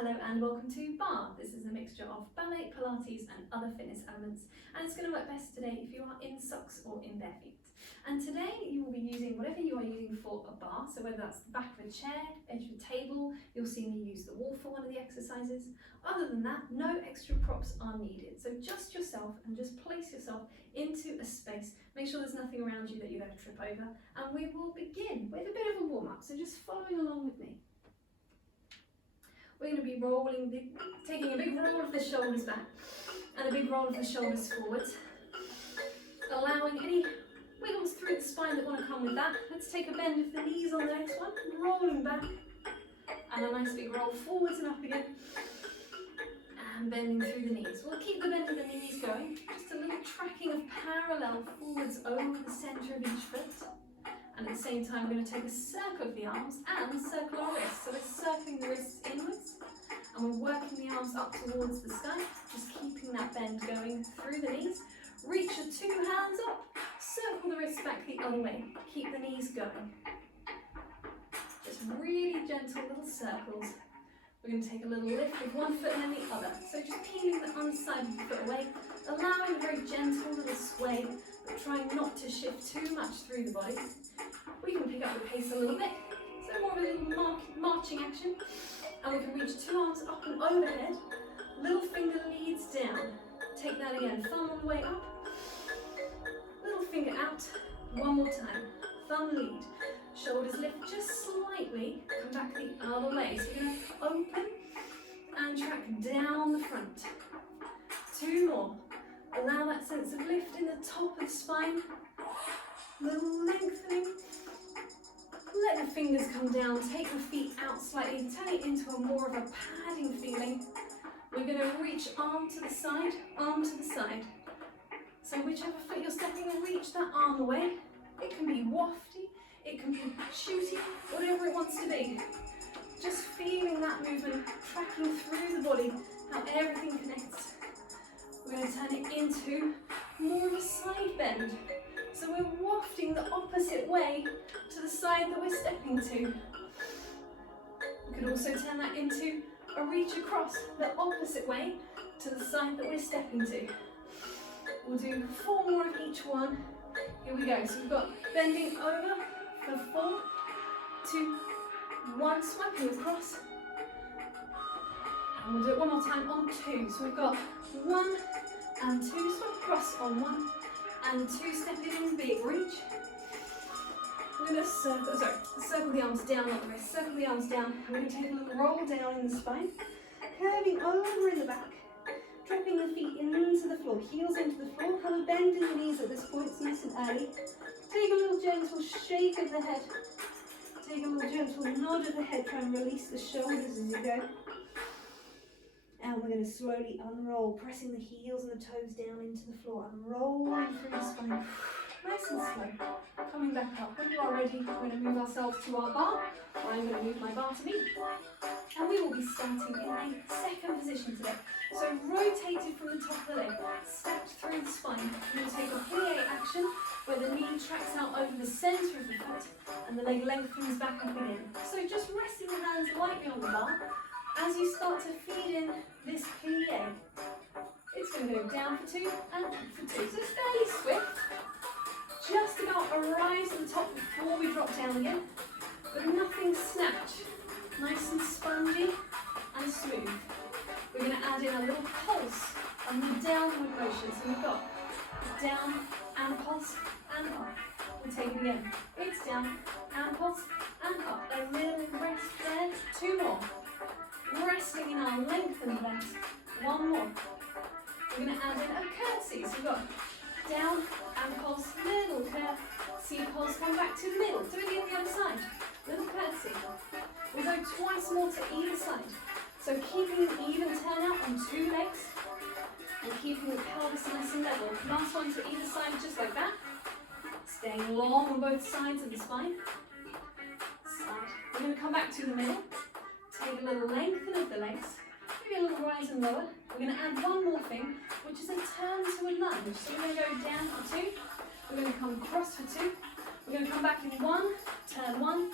Hello and welcome to Barre. This is a mixture of ballet, Pilates and other fitness elements, and it's going to work best today if you are in socks or in bare feet. And today you will be using whatever you are using for a bar, so whether that's the back of a chair, edge of a table, you'll see me use the wall for one of the exercises. Other than that, no extra props are needed. So just yourself, and just place yourself into a space. Make sure there's nothing around you that you'll ever trip over, and we will begin with a bit of a warm-up, so just following along with me. We're going to be taking a big roll of the shoulders back and a big roll of the shoulders forwards, allowing any wiggles through the spine that want to come with that. Let's take a bend of the knees on the next one, rolling back, and a nice big roll forwards and up again, and bending through the knees. We'll keep the bend of the knees going, just a little tracking of parallel forwards over the centre of each foot. And at the same time, we're going to take a circle of the arms and circle our wrists. So we're circling the wrists inwards, and we're working the arms up towards the sky, just keeping that bend going through the knees. Reach your two hands up, circle the wrists back the other way. Keep the knees going. Just really gentle little circles. We're going to take a little lift with one foot and then the other. So just peeling the underside of the foot away, allowing a very gentle little sway, but trying not to shift too much through the body. We can pick up the pace a little bit, so more of a little marching action. And we can reach two arms up and overhead, little finger leads down. Take that again, thumb all the way up, little finger out, one more time, thumb lead. Shoulders lift just slightly, come back the other way. So you're going to open and track down the front. Two more. Allow that sense of lift in the top of the spine. Little lengthening. Let the fingers come down, take the feet out slightly, turn it into a more of a padding feeling. We're going to reach arm to the side, arm to the side. So whichever foot you're stepping in, reach that arm away. It can be wafty, it can be shooty, whatever it wants to be. Just feeling that movement, tracking through the body, how everything connects. We're going to turn it into more of a side bend. So we're wafting the opposite way to the side that we're stepping to. We could also turn that into a reach across the opposite way to the side that we're stepping to. We'll do 4 more of each one. Here we go. So we've got bending over for 4, 2, 1, swiping across. And we'll do it one more time on 2. So we've got 1 and 2, swipe across on 1 and 2, step in, big reach. We're going to circle the arms down, not the wrist, circle the arms down. We're going to take a little roll down in the spine, curving over in the back, dropping the feet into the floor, heels into the floor. Have a bend in the knees at this point, it's nice and early. Take a little gentle shake of the head. Take a little gentle nod of the head, try and release the shoulders as you go. And we're going to slowly unroll, pressing the heels and the toes down into the floor and rolling through the spine. Nice and slow. Coming back up. When you are ready, we're going to move ourselves to our bar. I'm going to move my bar to me. And we will be starting in a second position today. So rotated from the top of the leg, stepped through the spine. We'll take a plie action where the knee tracks out over the centre of the foot and the leg lengthens back up again. So just resting the hands lightly on the bar. As you start to feed in this plie, it's going to go down for 2 and up for 2. So it's fairly swift. Just about a rise at the top before we drop down again, but nothing snatch. Nice and spongy and smooth. We're going to add in a little pulse on the downward motion. So we've got down and pulse and up. We'll take it again. It's down and pulse and up. A little rest there. 2 more. Resting in our lengthened legs. 1 more. We're going to add in a curtsy. So we've got down and pulse, little curve. See pulse, come back to the middle. Do it on the other side. Little curtsy. We'll go twice more to either side. So keeping an even turn out on 2 legs and keeping the pelvis nice and level. Last one to either side, just like that. Staying long on both sides of the spine. Side. We're going to come back to the middle. Take a little lengthen of the legs, maybe a little rise and lower. We're going to add one more thing, which is a turn to a lunge. So we're going to go down for 2, we're going to come across for 2, we're going to come back in 1, turn 1,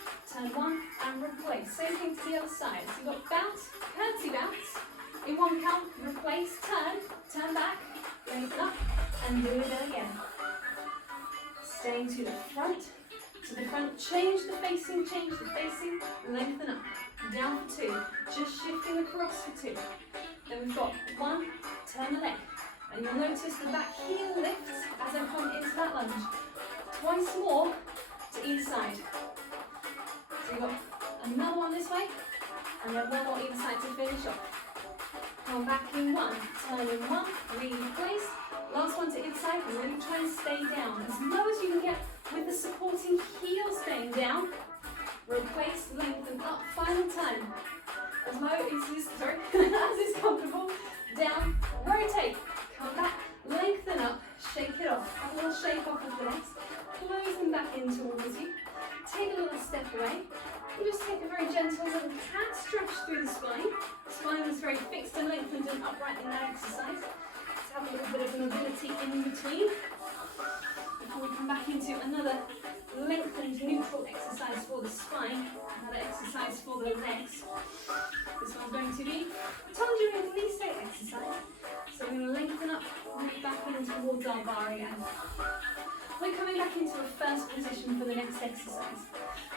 and replace. Same thing to the other side. So you've got bounce, curtsy bounce. In one count, replace, turn back, lengthen up, and do it again. Staying to the front, change the facing, lengthen up, down for 2, just shifting across for 2. Then we've got 1, turn the leg, and you'll notice the back heel lifts as I come into that lunge. Twice more to either side. So you've got another one this way, and then one more either side to finish off. Come back in 1, turn in 1, replace. Last one to inside, really try and stay down as low as you can get with the supporting heel staying down. Replace, lengthen up, final time. As low as is comfortable. Down, rotate, come back, lengthen up, shake it off. Have a little shake off of the legs. Close them back in towards you. Take a little step away. You just take a very gentle little cat stretch through the spine. The spine is very fixed and lengthened and upright in that exercise. Let's have a little bit of mobility in between before we come back into another lengthened neutral exercise for the spine, another exercise for the legs. This one's going to be a tongue release exercise. So we're going to lengthen up, move back in towards our bar again. We're coming back into a first position for the next exercise.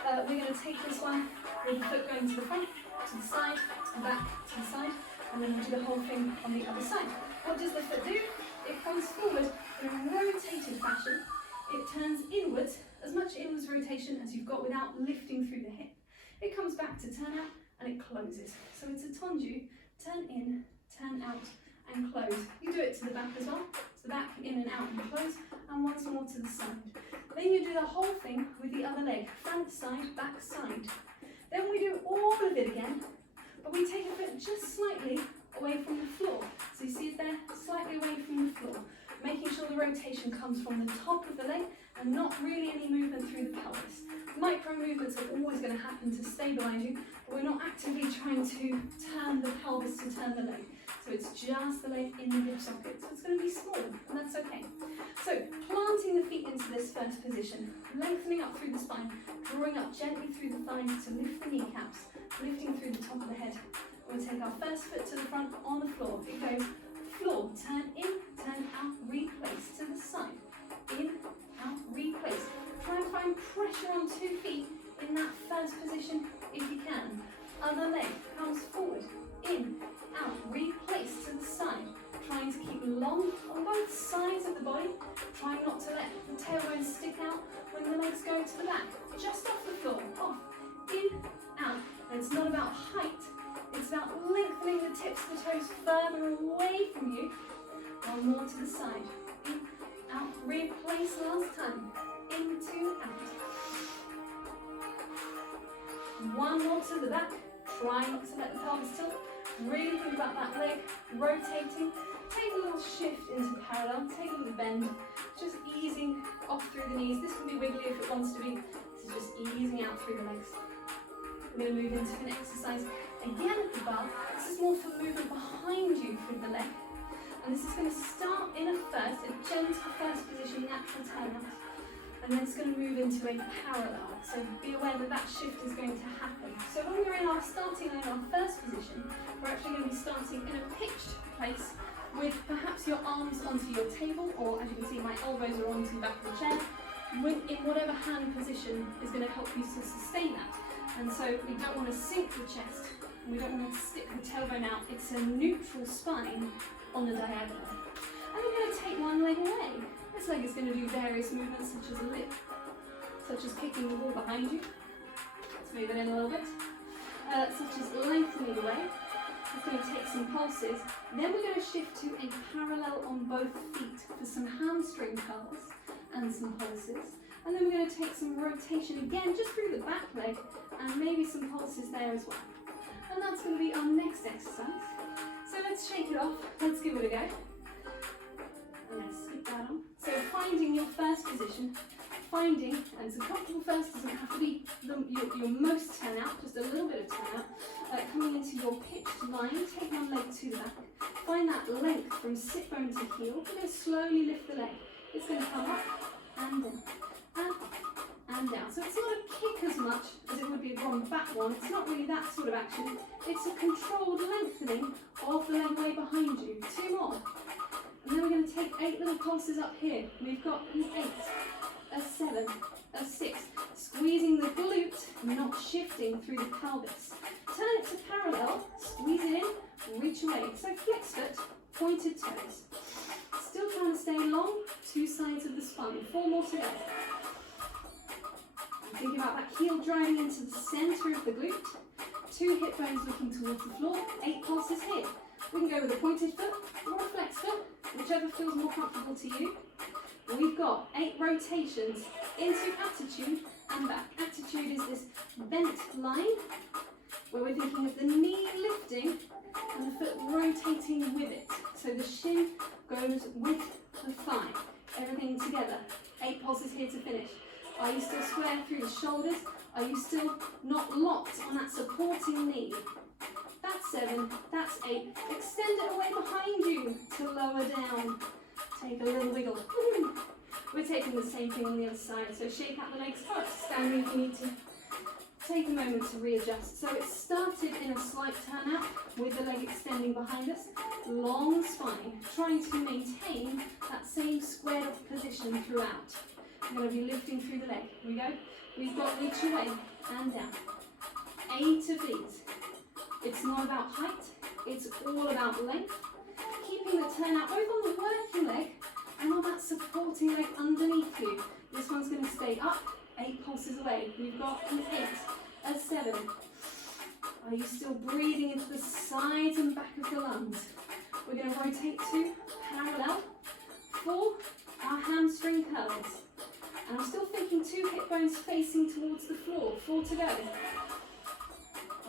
We're going to take this one with the foot going to the front, to the side, to the back, to the side, and then we'll do the whole thing on the other side. What does the foot do? It comes forward in a rotated fashion. It turns inwards, as much inwards rotation as you've got without lifting through the hip. It comes back to turn out and it closes. So it's a tonju, turn in, turn out and close. You do it to the back as well. So the back, in and out and close, and once more to the side. Then you do the whole thing with the other leg, front, side, back, side. Then we do all of it again, but we take a foot just slightly away from the floor. So you see it there, slightly away from the floor. Making sure the rotation comes from the top of the leg and not really any movement through the pelvis. Micro movements are always going to happen to stabilise you, but we're not actively trying to turn the pelvis to turn the leg. So it's just the leg in the hip socket. So it's going to be small, and that's okay. So planting the feet into this first position, lengthening up through the spine, drawing up gently through the thighs to lift the kneecaps, lifting through the top of the head. We'll take our first foot to the front on the floor. It goes floor, turn in, turn out, replace to the side. In, out, replace. Try and find pressure on 2 feet in that first position if you can. Other leg comes forward, in, out, replace to the side. Trying to keep long on both sides of the body. Trying not to let the tailbone stick out when the legs go to the back. Just off the floor, off, in, out. And it's not about height. It's about lengthening the tips of the toes further away from you. One more to the side. In, out, replace last time. Into, out. One more to the back. Try not to let the pelvis tilt. Really think about that leg rotating. Take a little shift into parallel. Take a little bend. Just easing off through the knees. This can be wiggly if it wants to be. This is just easing out through the legs. We're going to move into an exercise again at the bar. This is more for movement behind you through the leg. And this is going to start in a gentle first position, natural turnout. And then it's going to move into a parallel. So be aware that that shift is going to happen. So when we're starting in our first position, we're actually going to be starting in a pitched place with perhaps your arms onto your table, or as you can see, my elbows are onto the back of the chair. In whatever hand position is going to help you to sustain that. And so we don't want to sink the chest, and we don't want to stick the tailbone out. It's a neutral spine on the diagonal. And we're going to take one leg away. This leg is going to do various movements such as a lift, such as kicking the wall behind you. Let's move it in a little bit. Such as lengthening away. It's going to take some pulses. Then we're going to shift to a parallel on both feet for some hamstring curls and some pulses. And then we're going to take some rotation again just through the back leg and maybe some pulses there as well. And that's going to be our next exercise. So let's shake it off. Let's give it a go. Let's keep that on. So finding your first position, and it's a comfortable first, doesn't have to be your most turn out, just a little bit of turn out. Coming into your pitched line, take one leg to the back. Find that length from sit bone to heel. We're going to slowly lift the leg. It's going to come up and down, and down. So it's not a kick as much as it would be from the back one. It's not really that sort of action. It's a controlled lengthening of the leg way behind you. 2 more. And then we're going to take 8 little pulses up here. We've got an 8, a 7, a 6. Squeezing the glute, not shifting through the pelvis. Turn it to parallel, squeeze it in, reach away. So flex foot, pointed toes. Still trying to stay long, 2 sides of the spine. 4 more to go. Think about that heel driving into the centre of the glute. 2 hip bones looking towards the floor. 8 pulses here. We can go with a pointed foot or a flex foot, whichever feels more comfortable to you. We've got 8 rotations into attitude and back. Attitude is this bent line where we're thinking of the knee lifting and the foot rotating with it. So the shin goes with the thigh. Everything together. 8 pulses here to finish. Are you still square through the shoulders? Are you still not locked on that supporting knee? That's 7, that's 8. Extend it away behind you to lower down. Take a little wiggle. We're taking the same thing on the other side. So shake out the legs first. Stand if you need to. Take a moment to readjust. So it started in a slight turn out with the leg extending behind us. Long spine. Trying to maintain that same squared off position throughout. We're going to be lifting through the leg. Here we go. We've got reach away and down. 8 of these. It's not about height. It's all about length. Keeping the turn out both on the working leg and on that supporting leg underneath you. This one's going to stay up. 8 pulses away. We've got an 8, a 7. Are you still breathing into the sides and back of the lungs? We're going to rotate to parallel. 4, our hamstring curls. And I'm still thinking 2 hip bones facing towards the floor. 4 to go.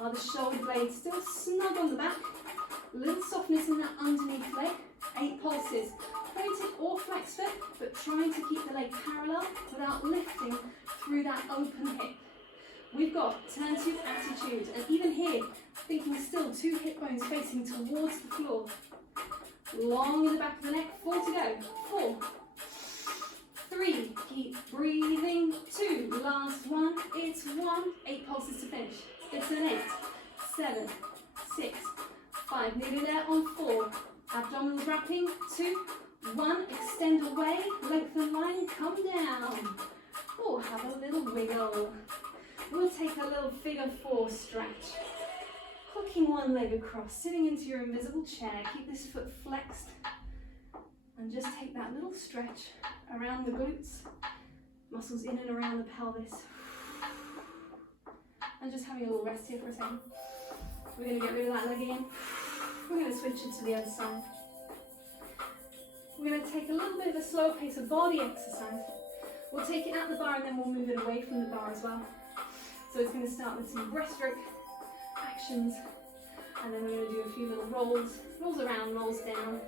Are the shoulder blades still snug on the back? Little softness in that underneath leg. 8 pulses. Pointed or flex foot, but trying to keep the leg parallel without lifting through that open hip. We've got turn to attitude. And even here, thinking still 2 hip bones facing towards the floor. Long in the back of the neck. 4 to go. 4. 3, keep breathing. 2, last one, it's 1, 8 pulses to finish. It's an 8, 7, 6, 5, nearly there on 4. Abdominals wrapping, 2, 1, extend away, lengthen line, come down. Oh, have a little wiggle. We'll take a little figure 4 stretch. Hooking one leg across, sitting into your invisible chair, keep this foot flexed. And just take that little stretch around the glutes, muscles in and around the pelvis. And just having a little rest here for a second. We're going to get rid of that leg again. We're going to switch it to the other side. We're going to take a little bit of a slower pace of body exercise. We'll take it at the bar and then we'll move it away from the bar as well. So it's going to start with some breaststroke actions. And then we're going to do a few little rolls. Rolls around, rolls down.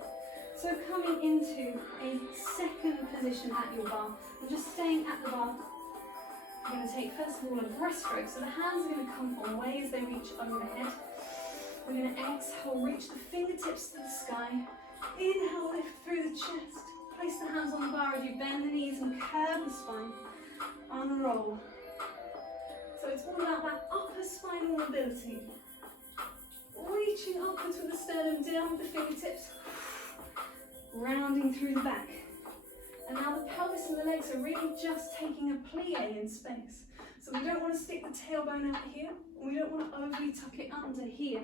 So coming into a second position at your bar, and just staying at the bar. We're going to take first of all a breaststroke, so the hands are going to come away as they reach overhead. We're going to exhale, reach the fingertips to the sky. Inhale, lift through the chest. Place the hands on the bar as you bend the knees and curve the spine. Unroll. So it's all about that upper spinal mobility. Reaching upwards with the sternum, down with the fingertips. Rounding through the back. And now the pelvis and the legs are really just taking a plie in space. So we don't want to stick the tailbone out here, and we don't want to overly tuck it under here.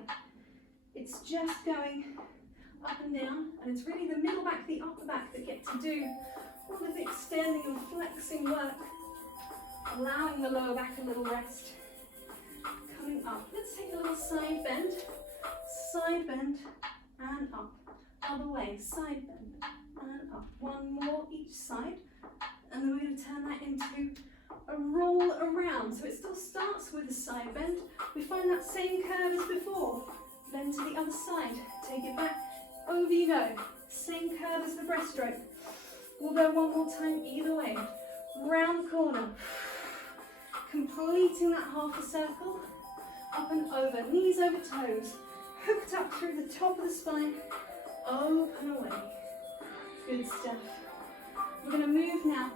It's just going up and down, and it's really the middle back, the upper back that get to do all of the extending and flexing work, allowing the lower back a little rest. Coming up, let's take a little side bend, and up. Other way, side bend and up. One more each side, and then we're going to turn that into a roll around. So it still starts with a side bend. We find that same curve as before. Then to the other side, take it back, over you go. Same curve as the breaststroke. We'll go one more time either way. Round the corner, completing that half a circle, up and over, knees over toes, hooked up through the top of the spine. Open away. Good stuff. We're going to move now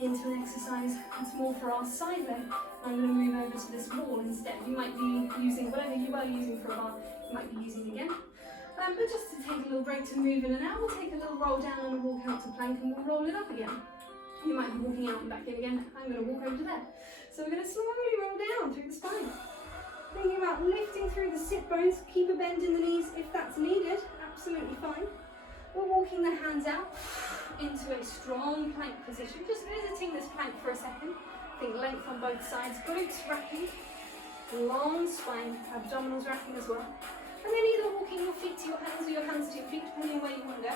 into an exercise that's more for our side leg. I'm going to move over to this wall instead. You might be using whatever you were using for a bar, you might be using again. But just to take a little break to move in and out, we'll take a little roll down and a walk out to plank, and we'll roll it up again. You might be walking out and back in again. I'm going to walk over to there. So we're going to slowly roll down through the spine. Thinking about lifting through the sit bones, keep a bend in the knees if that's needed, absolutely fine. We're walking the hands out into a strong plank position, just visiting this plank for a second. Think length on both sides, glutes wrapping, long spine, abdominals wrapping as well. And then either walking your feet to your hands or your hands to your feet, depending on where you want to go.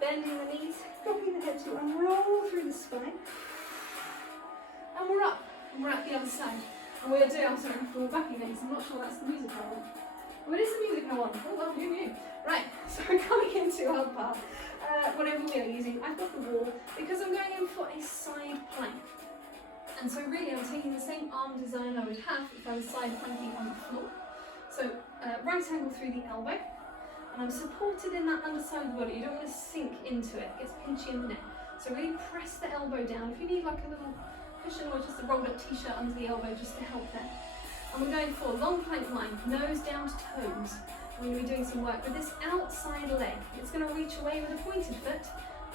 Bending the knees, dropping the head to unroll through the spine. And we're up, and we're at the other side. And we're doing, I'm sorry, I have to walk back again, so I'm not sure that's the music I want. Well, it is the music I want. Oh, well, who knew? Right, so we're coming into our bar. Whatever we are using, I've got the wall because I'm going in for a side plank. And so really I'm taking the same arm design I would have if I was side planking on the floor. So right angle through the elbow, and I'm supported in that underside of the body. You don't want to sink into it, it gets pinchy in the neck. So really press the elbow down. If you need like a little cushion or just a rolled up t-shirt under the elbow just to help there. And we're going for long plank line, nose down to toes. We're going to be doing some work with this outside leg. It's going to reach away with a pointed foot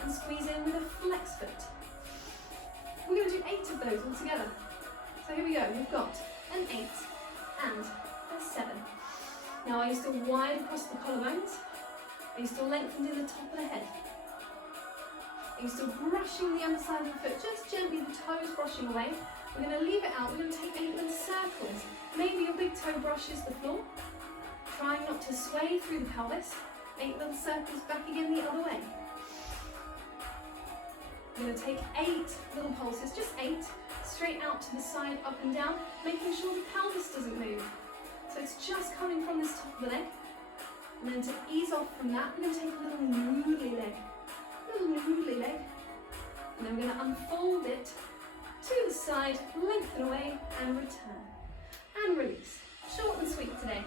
and squeeze in with a flex foot. We're going to do 8 of those all together. So here we go, we've got an 8 and a 7. Now are you still wide across the collarbones? Are you still lengthened in the top of the head? Are you still brushing the underside of the foot? Just gently, the toes brushing away. We're going to leave it out, we're going to take 8 little circles. Maybe your big toe brushes the floor. Trying not to sway through the pelvis. 8 little circles back again the other way. We're going to take 8 little pulses, just 8, straight out to the side, up and down, making sure the pelvis doesn't move. So it's just coming from this top of the leg. And then to ease off from that, we're going to take a little noodly leg. And then we're going to unfold it to the side, lengthen away, and return. And release. Short and sweet today.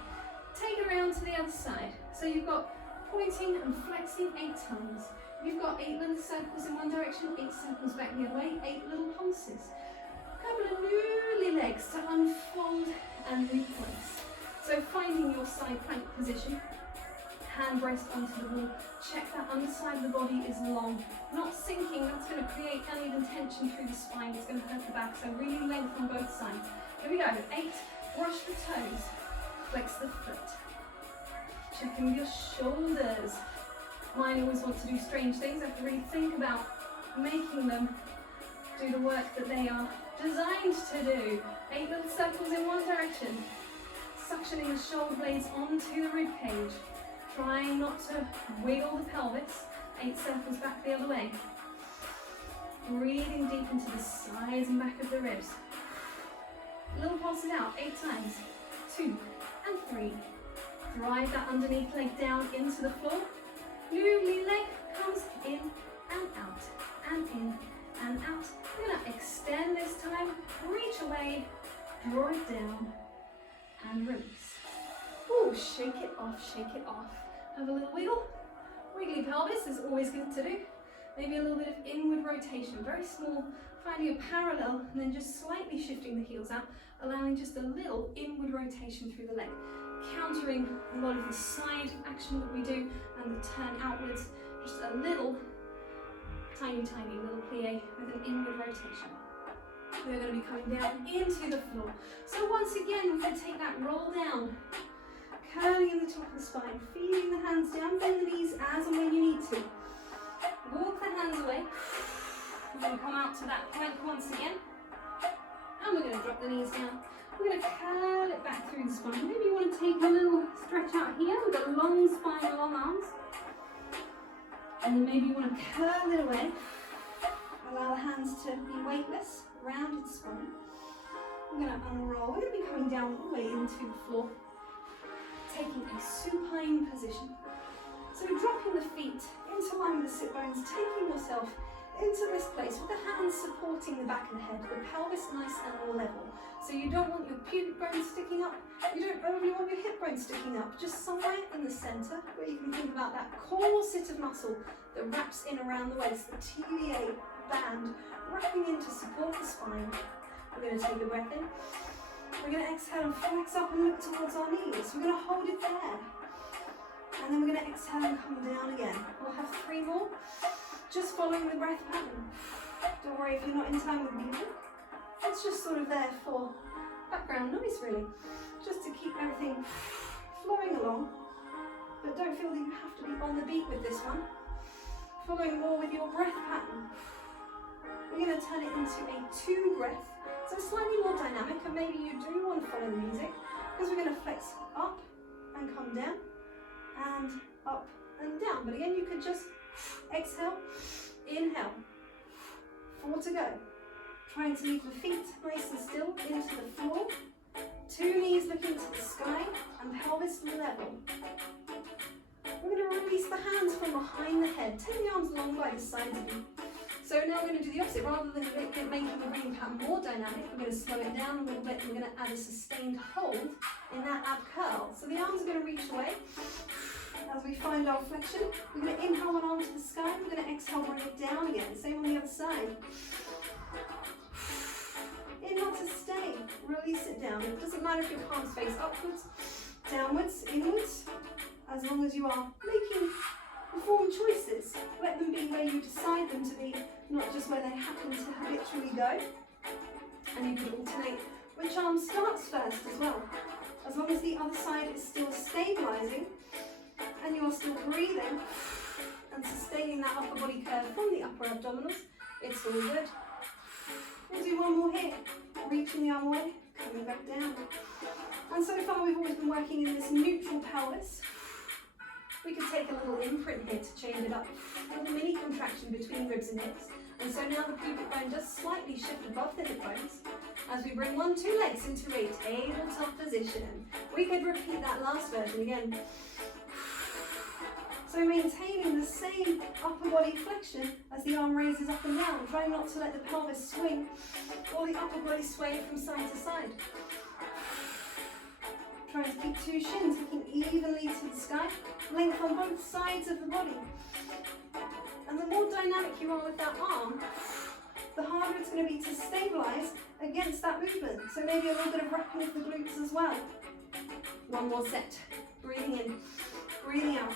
Take it around to the other side. So you've got pointing and flexing 8 times. You've got 8 little circles in one direction, 8 circles back the other way, 8 little pulses. A couple of noodly legs to unfold and replace. So finding your side plank position, hand breast onto the wall, check that underside of the body is long. Not sinking, that's going to create uneven tension through the spine, it's going to hurt the back, so really length on both sides. Here we go, 8, brush the toes, flex the foot. Checking with your shoulders. Mine always want to do strange things. I have to really think about making them do the work that they are designed to do. 8 little circles in one direction. Suctioning the shoulder blades onto the rib cage. Trying not to wiggle the pelvis. 8 circles back the other way. Breathing deep into the sides and back of the ribs. Little pulses out, 8 times. 2 and 3. Drive that underneath leg down into the floor. Noodly leg comes in and out, and in and out. We're going to extend this time, reach away, draw it down, and release. Oh, shake it off, shake it off. Have a little wiggle. Wiggly pelvis is always good to do. Maybe a little bit of inward rotation, very small, finding a parallel, and then just slightly shifting the heels out, allowing just a little inward rotation through the leg. Countering a lot of the side action that we do and the turn outwards, just a little tiny little plie with an inward rotation. We're going to be coming down into the floor. So once again, we're going to take that roll down, curling in the top of the spine, feeding the hands down, bend the knees as and when you need to. Walk the hands away. We're going to come out to that plank once again, and we're going to drop the knees down. We're going to curl it back through the spine. Maybe you want to take a little stretch out here. We've got a long spine and long arms. And then maybe you want to curl it away. Allow the hands to be weightless, rounded spine. We're going to unroll. We're going to be coming down all the way into the floor. Taking a supine position. So we're dropping the feet into line with the sit bones, taking yourself into this place with the hands supporting the back of the head, the pelvis nice and level. So you don't want your pubic bone sticking up, you don't overly want your hip bone sticking up, just somewhere in the centre where you can think about that core sit of muscle that wraps in around the waist, the TVA band wrapping in to support the spine. We're going to take a breath in. We're going to exhale and flex up and look towards our knees. We're going to hold it there. And then we're going to exhale and come down again. We'll have 3 more, just following the breath pattern. Don't worry if you're not in time with music. It's just sort of there for background noise really, just to keep everything flowing along. But don't feel that you have to be on the beat with this one. Following more with your breath pattern. We're going to turn it into a 2 breath, so slightly more dynamic, and maybe you do want to follow the music, because we're going to flex up and come down, and up and down. But again, you could just exhale, inhale, 4 to go. Trying to leave the feet nice and still into the floor, 2 knees looking to the sky, and pelvis level. We're going to release the hands from behind the head. Take the arms along by the sides of you. So now we're going to do the opposite. Rather than making the breathing pattern more dynamic, we're going to slow it down a little bit. We're going to add a sustained hold in that ab curl. So the arms are going to reach away as we find our flexion. We're going to inhale one arm to the sky. We're going to exhale, bring it down again. Same on the other side. Inhale to stay. Release it down. It doesn't matter if your palms face upwards, downwards, inwards. As long as you are making informed choices, let them be where you decide them to be, not just where they happen to habitually go. And you can alternate which arm starts first as well. As long as the other side is still stabilising and you are still breathing and sustaining that upper body curve from the upper abdominals, it's all good. We'll do one more here, reaching the arm away, coming back down. And so far we've always been working in this neutral pelvis. We could take a little imprint here to change it up, a little mini contraction between ribs and hips. And so now the pubic bone does slightly shift above the hip bones as we bring 1-2 legs into a tabletop position. We could repeat that last version again. So maintaining the same upper body flexion as the arm raises up and down, trying not to let the pelvis swing or the upper body sway from side to side. Trying to keep 2 shins looking evenly to the sky, length on both sides of the body. And the more dynamic you are with that arm, the harder it's going to be to stabilise against that movement. So maybe a little bit of wrapping of the glutes as well. One more set. Breathing in, breathing out.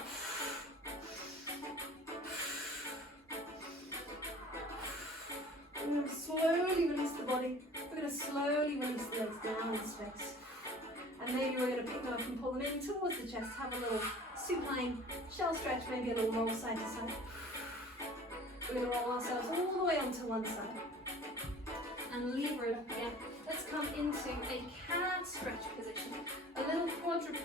We're going to slowly release the body. We're going to slowly release the legs down in space. And maybe we're going to pick them up and pull them in towards the chest. Have a little supine shell stretch, maybe a little roll side to side. We're going to roll ourselves all the way onto one side. And lever it up again. Let's come into a cat stretch position. A little quadruped.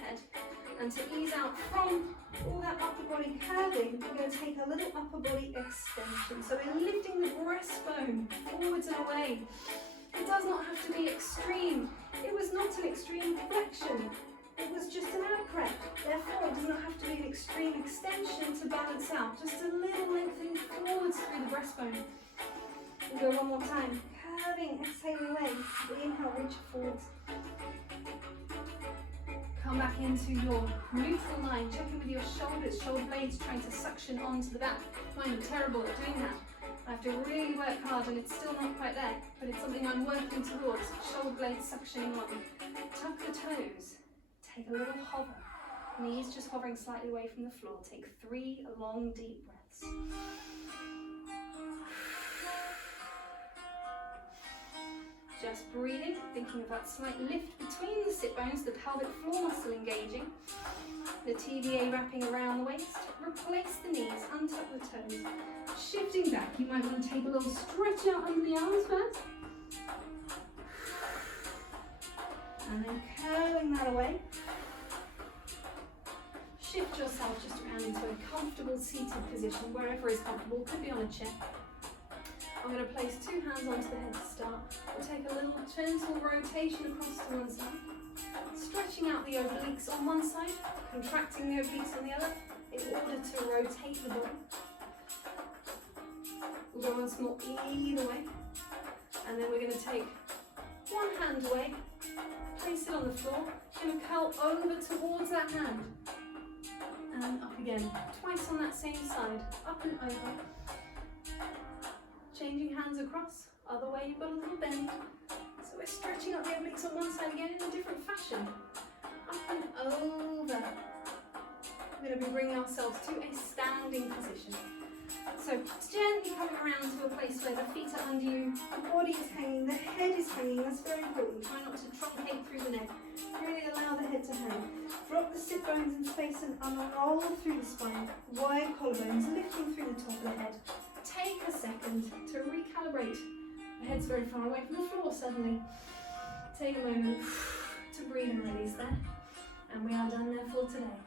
And to ease out from all that upper body curving, we're going to take a little upper body extension. So we're lifting the breastbone forwards and away. It does not have to be extreme. It was not an extreme flexion. It was just an ab prep. Therefore, it does not have to be an extreme extension to balance out. Just a little lengthening forwards through the breastbone. We'll go one more time. Curving, exhaling away. Inhale, reach forwards. Come back into your neutral line. Check in with your shoulders, shoulder blades trying to suction onto the back. I'm terrible at doing that. I have to really work hard and it's still not quite there, but it's something I'm working towards. Shoulder blades suctioning on. Tuck the toes. Take a little hover. Knees just hovering slightly away from the floor. Take 3 long, deep breaths. Just breathing, thinking of that slight lift between the sit bones, the pelvic floor muscle engaging, the TVA wrapping around the waist. Replace the knees, untuck the toes. Shifting back, you might want to take a little stretch out under the arms first. And then curling that away. Shift yourself just around into a comfortable seated position, wherever is comfortable, could be on a chair. I'm going to place 2 hands onto the head to start. We'll take a little gentle rotation across to one side. Stretching out the obliques on one side, contracting the obliques on the other, in order to rotate the body. We'll go once more either way. And then we're going to take one hand away, place it on the floor, and curl over towards that hand. And up again, twice on that same side, up and over. Changing hands across, other way, you've got a little bend. So we're stretching up the obliques on one side again in a different fashion. Up and over. We're going to be bringing ourselves to a standing position. So gently coming around to a place where the feet are under you, the body is hanging, the head is hanging. That's very important. Try not to truncate through the neck. Really allow the head to hang. Drop the sit bones into space and unroll through the spine. Wide collarbones, lifting through the top of the head. Take a second to recalibrate. The head's very far away from the floor suddenly. Take a moment to breathe and release there. And we are done there for today.